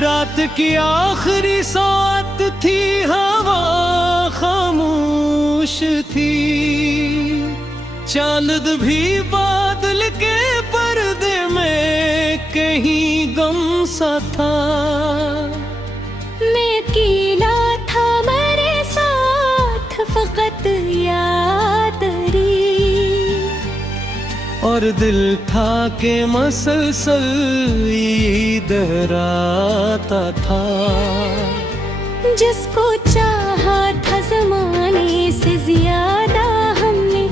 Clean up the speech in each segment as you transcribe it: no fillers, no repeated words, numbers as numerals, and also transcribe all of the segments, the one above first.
रात की आखिरी सात थी, हवा खामोश थी, चांद भी बादल के पर्दे में कहीं गम सा था। मैं अकेला था मेरे साथ फकत याद तेरी, और दिल था के मसलसल दोहराता था। जिसको चाहा था ज़माने से ज्यादा हमने,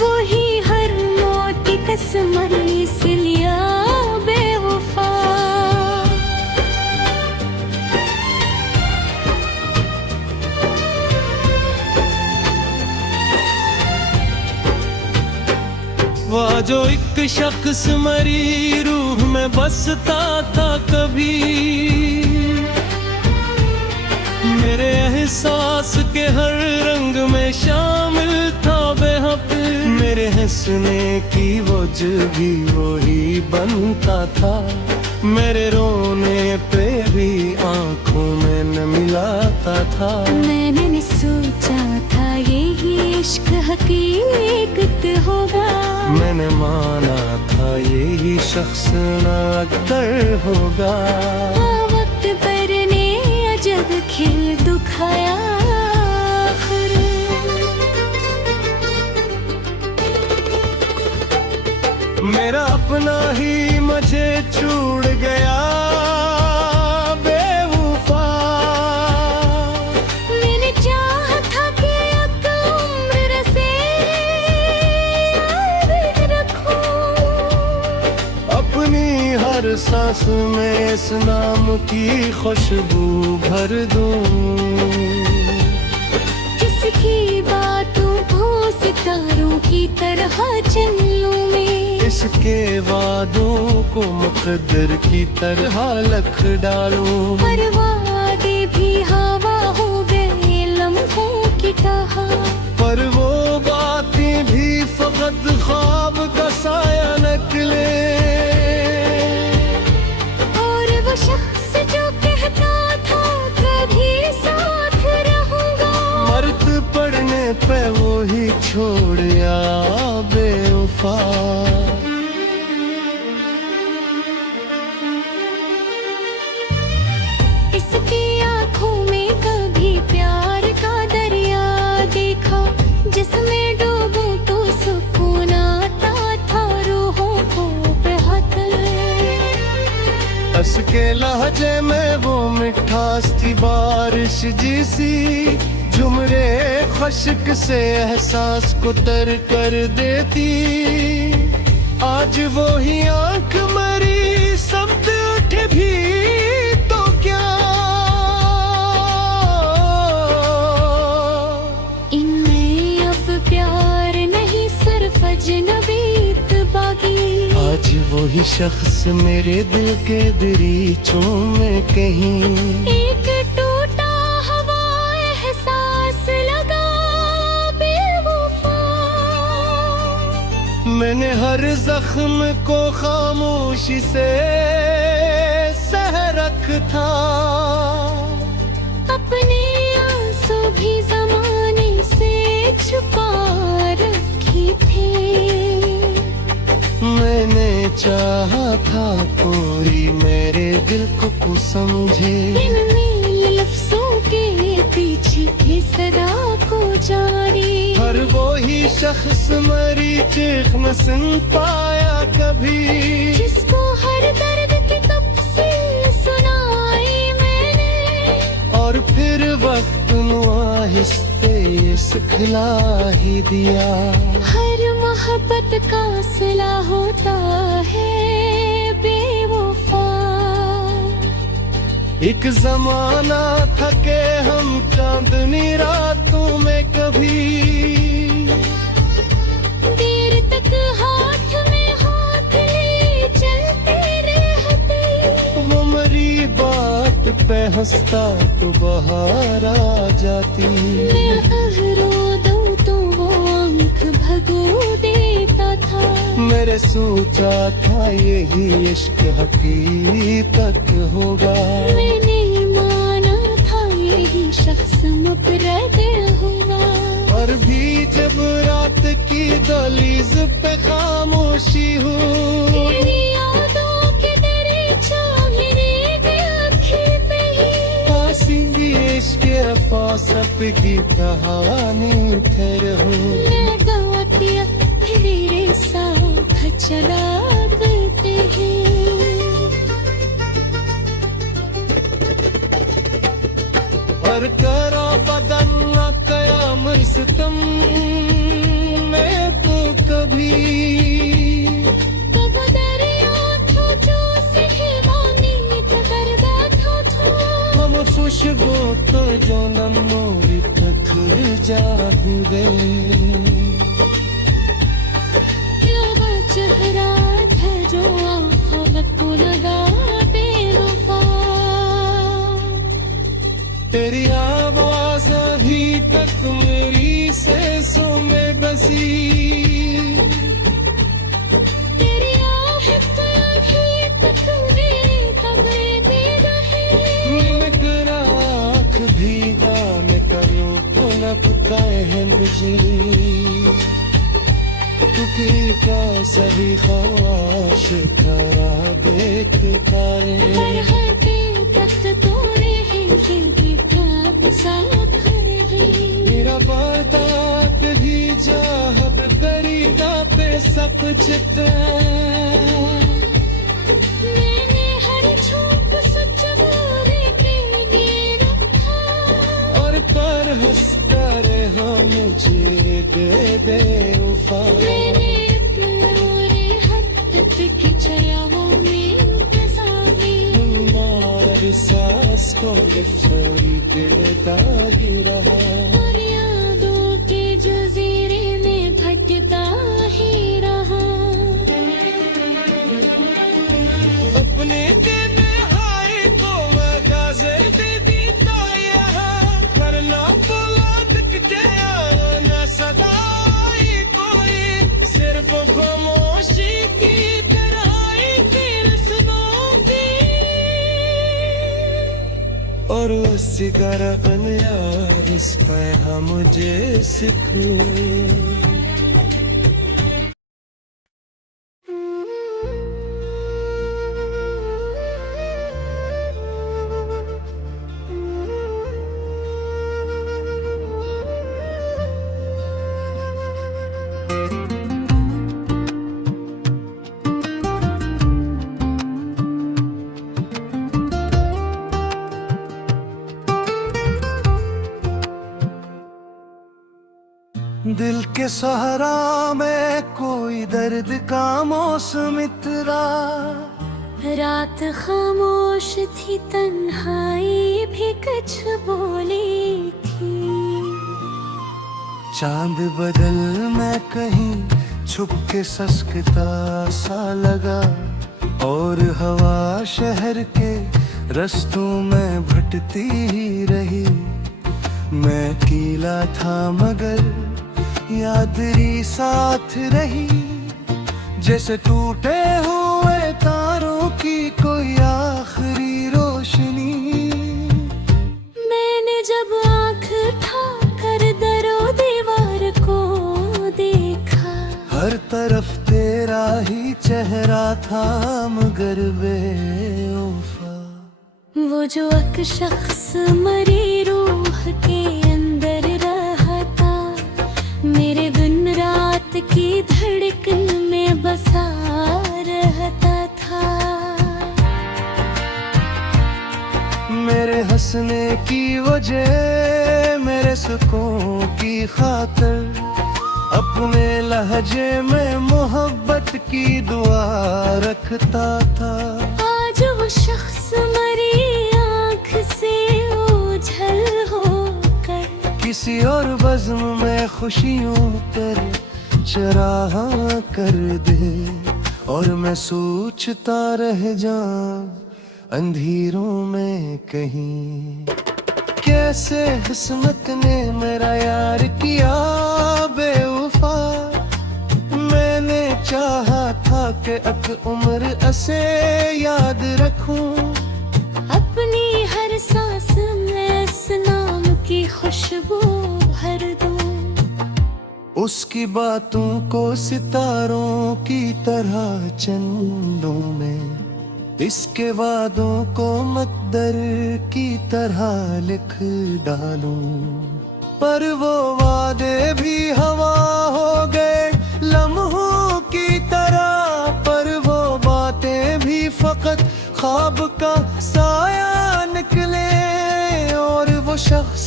वो ही हर मौत की कसम से लिया बेवफा। वह जो एक शख्स मरी रूह में बसता था कभी, मेरे एहसास के हर रंग में शामिल था बेहद। मेरे हंसने की वजह भी वही बनता था, मेरे रोने पे भी आंखों में न मिलाता था। मैंने नहीं सोचा था यही इश्क हकीकत होगा, मैंने माना था यही शख्स ना अक्तर होगा। वक्त पर ने अजब खेल दुखाया आखिर। मेरा अपना ही मुझे छोड़ गया बेवफा। मैंने चाहा था कि अब उम्र से याद रखूं, अपनी हर सांस में इस नाम की खुशबू भर दूं। जिसकी बातों को सितारों की तरह चलूं मैं, इसके वादों को मुकद्दर की तरह लख डालूं। पर वादे भी हवा हो गए लम्हों की टाह, पर वो बातें भी फकत ख्वाब का साया निकले। और वो शख्स जो कहता था कभी साथ रहूंगा, मर्द पड़ने पे वो ही छोड़ या बेवफा। इसकी आंखों में कभी प्यार का दरिया देखा, जिसमें डूबूं तो सुकून आता था रूहों को बेहतर। हंस के लहजे में वो मिठास थी बारिश जैसी, झुमरे खुशक से एहसास को तर कर देती। आज वो ही आंख मरी शब्द उठे भी तो क्या, इनमें अब प्यार नहीं सिर्फ अजनबी बागी। आज वही शख्स मेरे दिल के दरीचों में कहीं। एक टूटा हवा एहसास लगा बेवफा, मैंने हर जख्म को खामोशी से सह रखा था। अपने आंसू भी ज़माने से छुपा रखी थी। मैंने चाहा था कोई मेरे दिल को समझे, इन नील लफ्ज़ों के पीछे की सदा को जारी। हर वो ही शख्स मरी चीख न सुन पाया कभी, जिसको हर दर्द की तफसील सुनाई मैंने। और फिर वक्त आहिस्ते सिखला ही दिया। हर मोहब्बत का सिला होता है बेवफा। एक जमाना था के हम चांदनी रातों में कभी देर तक हाथ में हाथ ले चलते रहते। वो मरी बात पे हंसता तो बाहर आ जाती। मैं रो दूं तो वो आंख भगो देता था। मेरे सोचा था यही इश्क हकीकत होगा। मैंने माना था यही शख्स मुफरद होगा। और भी जब रात की दहलीज पे खामोशी हो, तेरी यादों के दरीचा गिरे आँखें पे ही। पासी इश्क फासत की कहानी ठहर हो। लगा दिया तेरे साथ चला करते हैं। और करो बदन न कयाम सितम में तो कभी। तब दरिया था जो सहवानी तो कर बैठा था। हम खुशबू तो जो नमोरी तक जाऊंगे। क्या वो चेहरा था जो आँखों को लगा बेवफा। तेरी आवाज अभी तक मेरी सांसों में बसी। तेरी आहट अभी तक मेरे कब्र में रही। निमक राख भीगा मैं करूं पुनः है मुझे। तुझे का सही ख्वाश करा देखता है। फरहते तख्त तोरे हैं किताब साथ है। मेरा वादा कभी जाहब करीदा पे सब चिता। मैंने हर झोंक सच बोले के लिए रखा। और पर हंसता रहा मुझे दे दे वफा। मैंने अपने हद तक छायाओं में इंतज़ार। मार सांस को लिफ्ट देता ही रहा। और यादों के जज़ीरे में भटकता ही रहा। अपने दिन हाय को मैं गाजर दे दीता यहाँ। करना बुला तक गया न सदाई कोई। सिर्फ खामोशी की तरह की रस्मों की। और उसी गरकन यार इस पे मुझे सिखो। दिल के सहारा में कोई दर्द का मौसम इतरा। रात खामोश थी तन्हाई भी कुछ बोली थी। चांद बदल में कहीं छुप के ससकता सा लगा। और हवा शहर के रस्तों में भटती ही रही। मैं अकेला था मगर यादरी साथ रही। जैसे टूटे हुए तारों की कोई आखिरी रोशनी। मैंने जब आँख उठा कर दरो दीवार को देखा। हर तरफ तेरा ही चेहरा था मगर बेवफा। वो जो एक शख्स मरी रूह के अंदर रहा था। मेरे दिन रात की धड़कन में बसा रहता था। मेरे हंसने की वजह मेरे सुकून की खातिर। अपने लहजे में मोहब्बत की दुआ रखता था। आज वो शख्स मरी आँख से ओझल होकर। किसी और बज़्म में खुशियों पर चराहा कर दे। और मैं सोचता रह जाऊं अंधेरों में कहीं। कैसे किस्मत ने मेरा यार किया बेवफा। मैंने चाहा था कि अक उम्र असे याद रखूं, अपनी हर सांस में इस नाम की खुशबू भर दूं, उसकी बातों को सितारों की तरह चंदों में, इसके वादों को मकदर की तरह लिख डालूं। पर वो वादे भी हवा हो गए लम्हों की तरह, पर वो बातें भी फकत ख्वाब का साया निकले। और वो शख्स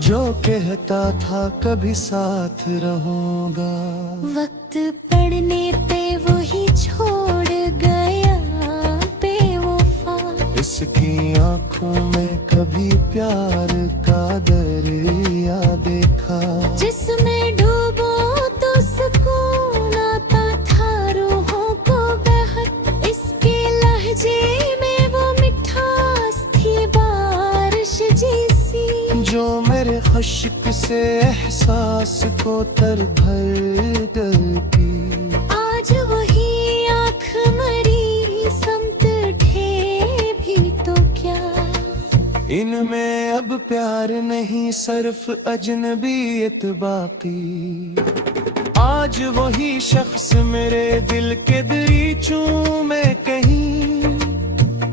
जो कहता था कभी साथ रहूंगा, वक्त पड़ने पे वो ही छोड़ गया बेवफा। इसकी आंखों में कभी प्यार का दरिया देखा, जिसमें डूबो तो सुकून आता था रूहों को बहक। इसके लहजे में वो मिठास थी बारिश जैसी, जो मेरे खश्क से एहसास को तर भर डरती। आज वही आँख मरी समत उठे भी तो क्या। इनमें अब प्यार नहीं सिर्फ अजनबीयत बाकी। आज वही शख्स मेरे दिल के दरीचों में कहीं,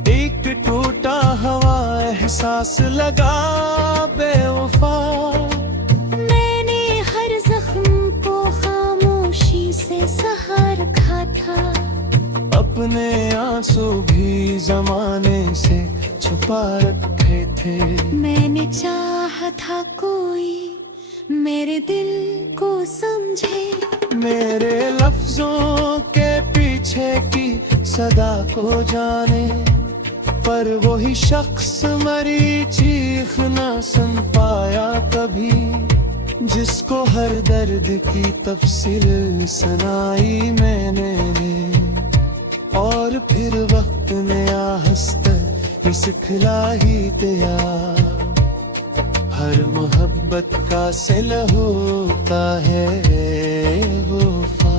एक टूटा हवा एहसास लगा बेवफा। मैंने हर जख्म को खामोशी से सहा रखा था, अपने आंसू भी जमाने से छुपा रखे थे। मैंने चाहा था कोई मेरे दिल को समझे, मेरे लफ्जों के पीछे की सदा को जाने। पर वही शख्स मरी चीख न सुन पाया कभी, जिसको हर दर्द की तफसील सुनाई मैंने। और फिर वक्त ने आहस्ता सिखला ही दिया, हर मोहब्बत का सिल होता है वफा।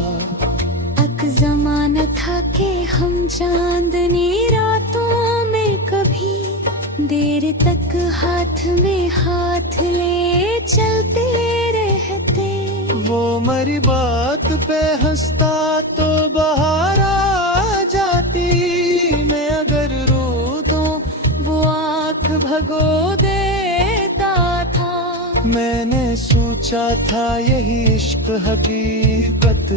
अक ज़माना था कि हम चांदनी रातों में कभी देर तक हाथ में हाथ ले चलते रहते। वो मरी बात पे हंसता तो बाहर आ जाती, मैं अगर रो तो वो आँख भगो देता था। मैंने सोचा था यही इश्क हकीकत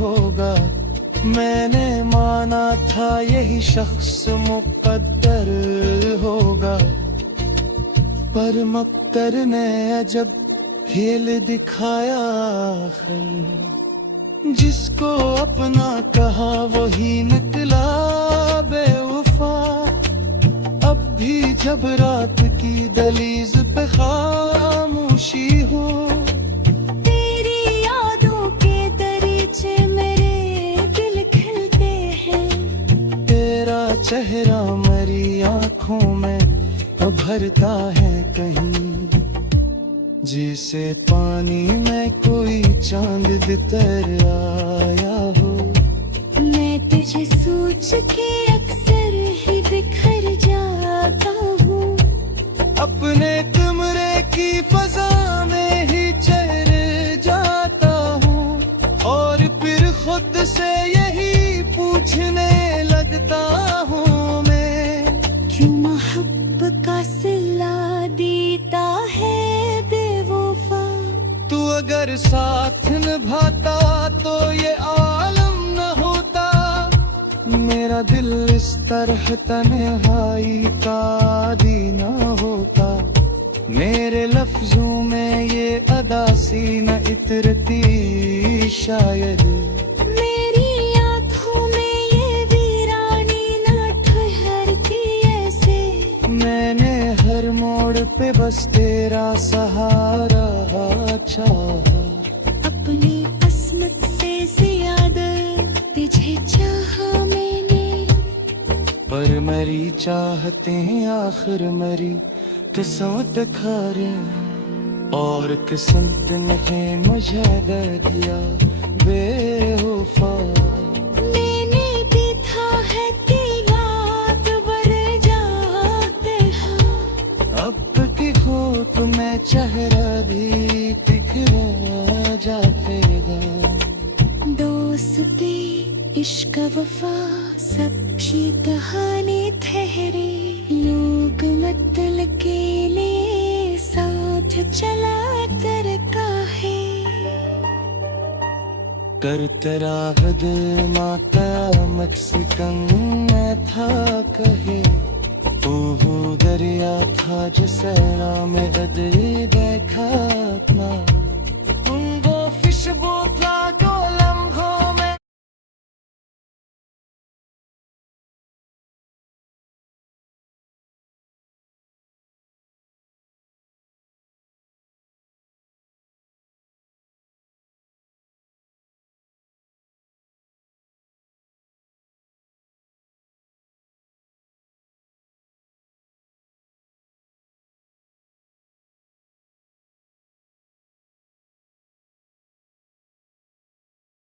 होगा, मैंने माना था यही शख्स मुकद्दर होगा। पर मकदर ने अजब खेल दिखाया आखिर, जिसको अपना कहा वही निकला बेवफा। अब भी जब रात की दहलीज पे खामोशी हो, तेरी यादों के दरीचे मेरे दिल खिलते हैं। तेरा चेहरा मरी आंखों में उभरता है कहीं, जिसे पानी में कोई चांद बितर आया हो। मैं तुझे सोच के अक्सर ही बिखर जाता हूँ, अपने कमरे की फजा में ही चढ़ जाता हूँ। और फिर खुद से यही पूछने लगता हूँ मैं, क्यों मोहब्बत का सिला देता है बेवफा। तू अगर साथ निभाता तो ये आलम न होता। मेरा दिल इस तरह तन्हाई का आदी न होता। मेरे लफ्जों में ये अदासी न इतरती शायद। मेरी आँखों में ये वीरानी न ठहरती ऐसे। मैंने हर मोड़ पे बस तेरा सहारा चाहा, अपनी असमत से ज्यादा तुझे चाहा मैंने। पर मरी चाहते हैं आखिर मरी किस्मत खारे। और किस्मत ने मुझे दे दिया बेवफा। दोस्ती इश्क वफा सबकी कहानी ठहरे लोग मतलब के लिए साथ चला तरका है कर तेरा हद माता मैक्सिकन मैं था कहे ओहो दरिया था जो सहरा में बदल देखा था वो फिश बोतला गोला